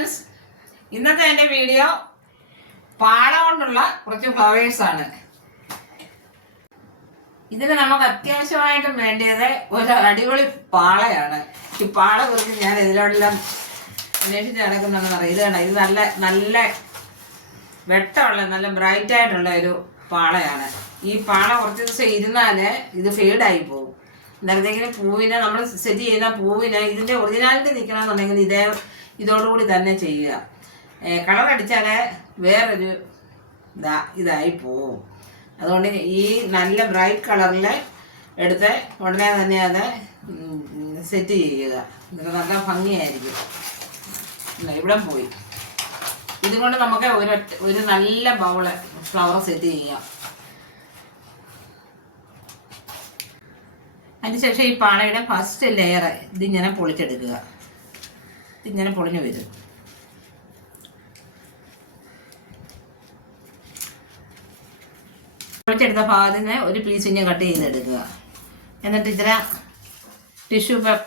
Friends, ഇന്നത്തെ എൻ്റെ video പാള കൊണ്ടുള്ള കുറച്ച് ഫ്ലവേഴ്സാണ്. ഇതിന് നമുക്ക് അത്യാവശ്യമായിട്ടും വേണ്ടിയത് ഒരു അടിപൊളി പാളയാണ്. ഈ പാള കുറിച്ച് ഞാൻ ഇതിലോടെല്ലാം അന്വേഷിച്ച് നടക്കുന്നുണ്ടെന്ന് അറിയാം. ഇത് കണ്ട, ഇത് നല്ല നല്ല വെട്ടമുള്ള നല്ല ബ്രൈറ്റ് ആയിട്ടുള്ള ഒരു പാളയാണ്. ഈ പാള കുറച്ച് ദിവസം ഇരുന്നാൽ ഇത് ഫീഡായി പോകും. എന്തെങ്കിലും പൂവിനെ നമ്മൾ സെറ്റ് ചെയ്യുന്ന പൂവിനെ ഇതിൻ്റെ ഒറിജിനാലിറ്റി നിൽക്കണമെന്നുണ്ടെങ്കിൽ ഇതോടുകൂടി തന്നെ ചെയ്യുക. കളർ അടിച്ചാൽ വേറൊരു ഇതായി പോവും. അതുകൊണ്ട് ഈ നല്ല ബ്രൈറ്റ് കളറിൽ എടുത്ത് ഉടനെ തന്നെ അത് സെറ്റ് ചെയ്യുക. എന്നിട്ട് നല്ല ഭംഗിയായിരിക്കും. ഇവിടെ പോയി ഇതുകൊണ്ട് നമുക്ക് ഒരു നല്ല ബൗള് ഫ്ലവർ സെറ്റ് ചെയ്യാം. അതിനുശേഷം ഈ പാളയുടെ ഫസ്റ്റ് ലെയർ ഇതിങ്ങനെ പൊളിച്ചെടുക്കുക. ഇതിങ്ങനെ പൊളിഞ്ഞു വരും. പൊളിച്ചെടുത്ത ഭാഗത്തിന് ഒരു പീസ് ഇങ്ങനെ കട്ട് ചെയ്തെടുക്കുക. എന്നിട്ട് ഇച്ചിരി ടിഷ്യൂ പേപ്പർ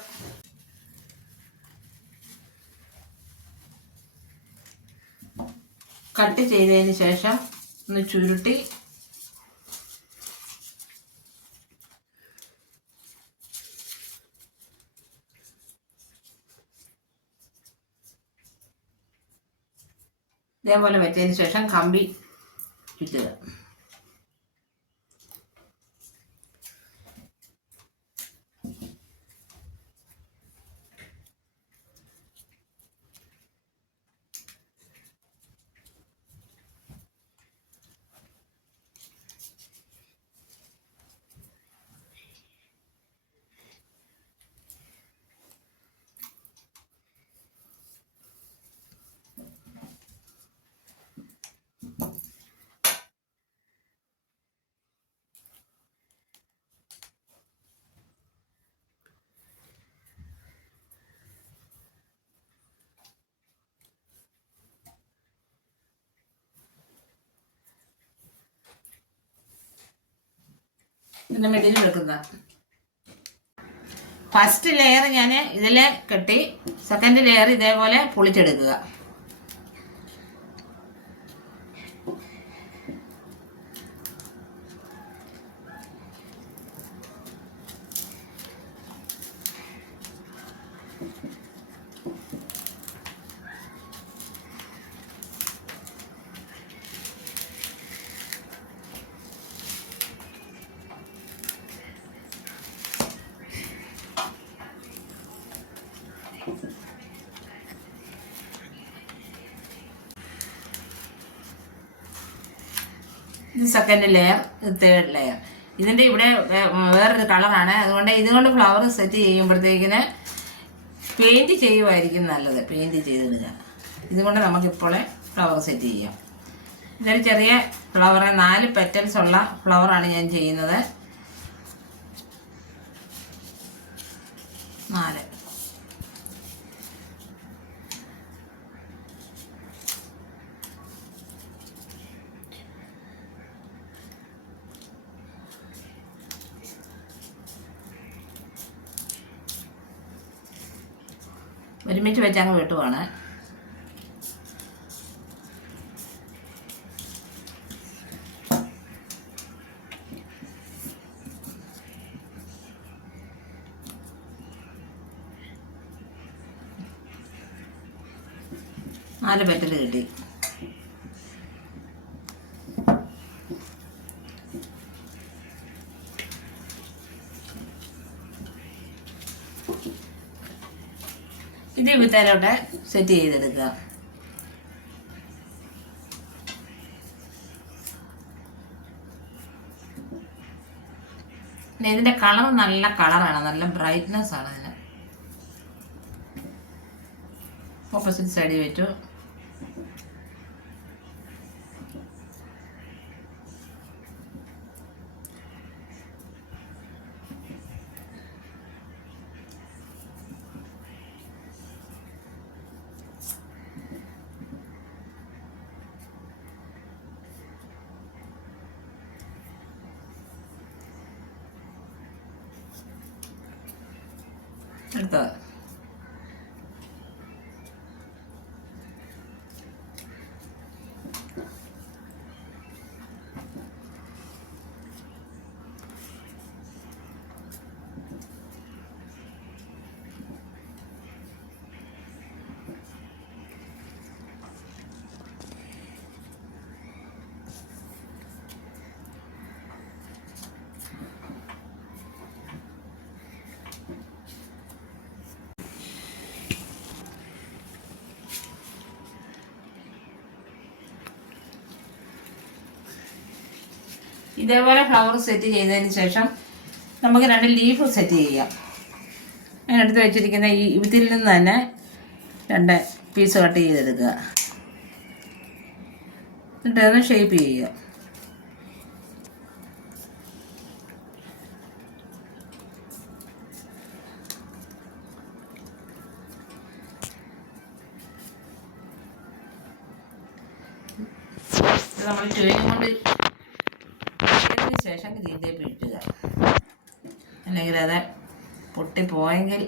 കട്ട് ചെയ്തതിന് ശേഷം ഒന്ന് ചുരുട്ടി ഇതേപോലെ വെച്ചതിന് ശേഷം കമ്പി ചുറ്റുക. പിന്നെ മിഡിൽ എടുക്കുന്ന ഫസ്റ്റ് ലെയർ ഞാൻ ഇതിൽ കെട്ടി സെക്കൻഡ് ലെയർ ഇതേപോലെ പൊളിച്ചെടുക്കുക. ഇത് സെക്കൻഡ് ലെയർ, ഇത് തേർഡ് ലെയർ. ഇതിൻ്റെ ഇവിടെ വേറൊരു കളറാണ്. അതുകൊണ്ട് ഇതുകൊണ്ട് ഫ്ലവർ സെറ്റ് ചെയ്യുമ്പോഴത്തേക്കിന് പെയിൻറ്റ് ചെയ്യുമായിരിക്കും നല്ലത്. പെയിൻറ്റ് ചെയ്തിടുക. ഇതുകൊണ്ട് നമുക്കിപ്പോൾ ഫ്ലവർ സെറ്റ് ചെയ്യാം. ഇതൊരു ചെറിയ ഫ്ലവർ, 4 പെറ്റൽസ് ഉള്ള ഫ്ലവറാണ് ഞാൻ ചെയ്യുന്നത്. 4 ഒരുമിച്ച് വെച്ചങ്ങ് വെട്ടുവാണ്. നാല് പെറ്റൽ കിട്ടി. ഇത് വിത്താലോട്ട് സെറ്റ് ചെയ്തെടുക്കുക. ഇതിൻ്റെ കളർ നല്ല കളറാണ്, നല്ല ബ്രൈറ്റ്നെസ് ആണ് ഇതിന്. ഓപ്പോസിറ്റ് സൈഡിൽ വെച്ചു. എടുത്തത് ഇതേപോലെ ഫ്ലവർ സെറ്റ് ചെയ്തതിന് ശേഷം നമുക്ക് 2 ലീഫ് സെറ്റ് ചെയ്യാം. ഞാൻ എടുത്ത് വെച്ചിരിക്കുന്ന ഇതിൽ നിന്ന് തന്നെ 2 പീസ് കട്ട് ചെയ്തെടുക്കുക. എന്നിട്ട് അതൊന്ന് ഷേപ്പ് ചെയ്യുക. നമ്മൾ ചുവയും കൊണ്ട് ഇട്ടതിന് ശേഷം ഗ്രീൻ ടേപ്പ് ഇട്ടുക. അല്ലെങ്കിൽ അത് പൊട്ടിപ്പോയെങ്കിൽ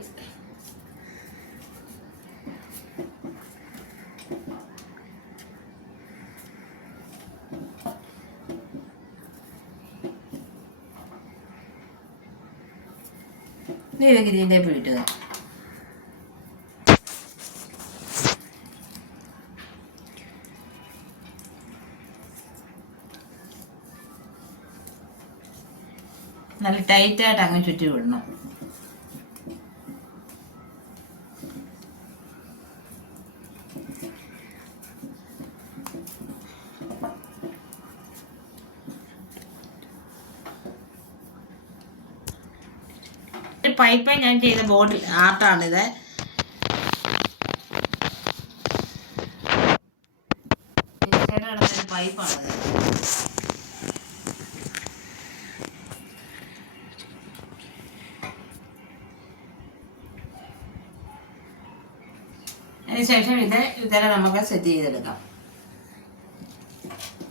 ഇത് ഗ്രീൻ ടേപ്പ് ഇട്ടുക. നല്ല ടൈറ്റായിട്ട് അങ്ങ് ചുറ്റി വിടണം. പൈപ്പ് ഞാൻ ചെയ്ത ബോട്ടിൽ ആർട്ടാണിത്. പൈപ്പാണിത്. അതിനുശേഷം ഇതേപോലെ നമുക്ക് സെറ്റ് ചെയ്തെടുക്കാം.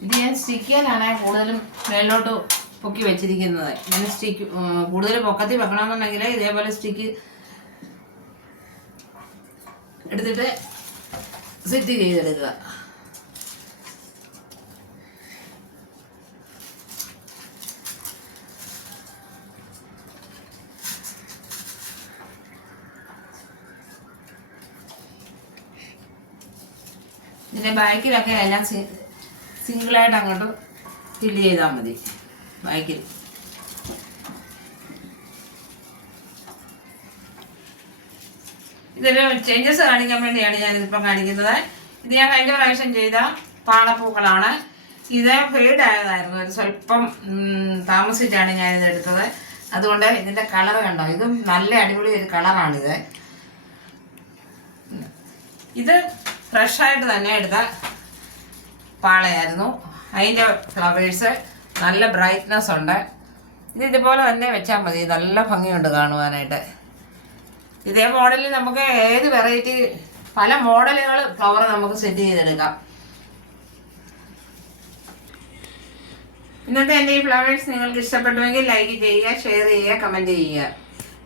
ഇത് ഞാൻ സ്റ്റിക്കിലാണ് കൂടുതലും മേലോട്ട് പൊക്കി വെച്ചിരിക്കുന്നത്. ഞാൻ സ്റ്റിക്ക് കൂടുതൽ പൊക്കത്തിൽ വെക്കണമെന്നുണ്ടെങ്കിൽ ഇതേപോലെ സ്റ്റിക്ക് എടുത്തിട്ട് സെറ്റ് ചെയ്തെടുക്കുക. ഇതിൻ്റെ ബാക്കിലൊക്കെ എല്ലാം സിംഗിളായിട്ട് അങ്ങോട്ട് ഫില്ല് ചെയ്താൽ മതി. ബാക്കിൽ ഇതൊരു ചേഞ്ചസ് കാണിക്കാൻ വേണ്ടിയാണ് ഞാനിതിപ്പോൾ കാണിക്കുന്നത്. ഇത് ഞാൻ കഴിഞ്ഞ പ്രാവശ്യം ചെയ്ത പാളപ്പൂക്കളാണ്. ഇത് ഫെയ്ഡ് ആയതായിരുന്നു. ഒരു സ്വല്പം താമസിച്ചാണ് ഞാനിത് എടുത്തത്. അതുകൊണ്ട് ഇതിൻ്റെ കളർ കണ്ടോ, ഇതും നല്ല അടിപൊളി ഒരു കളറാണിത്. ഇത് ഫ്രഷായിട്ട് തന്നെ എടുത്ത പാളയായിരുന്നു. അതിൻ്റെ ഫ്ലവേഴ്സ് നല്ല ബ്രൈറ്റ്നെസ് ഉണ്ട്. ഇതുപോലെ തന്നെ വെച്ചാൽ മതി. നല്ല ഭംഗിയുണ്ട് കാണുവാനായിട്ട്. ഇതേ മോഡലിൽ നമുക്ക് ഏത് വെറൈറ്റി പല മോഡലുകൾ ഫ്ലവർ നമുക്ക് സെറ്റ് ചെയ്തെടുക്കാം. ഇന്നത്തെ എൻ്റെ ഈ ഫ്ലവേഴ്സ് നിങ്ങൾക്ക് ഇഷ്ടപ്പെട്ടുവെങ്കിൽ ലൈക്ക് ചെയ്യുക, ഷെയർ ചെയ്യുക, കമൻറ്റ് ചെയ്യുക.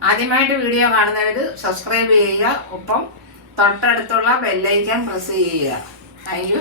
ആദ്യമായിട്ട് വീഡിയോ കാണുന്നവർ സബ്സ്ക്രൈബ് ചെയ്യുക. ഒപ്പം തൊട്ടടുത്തുള്ള ബെല്ലൈക്കൺ പ്രസ് ചെയ്യുക. Thank you.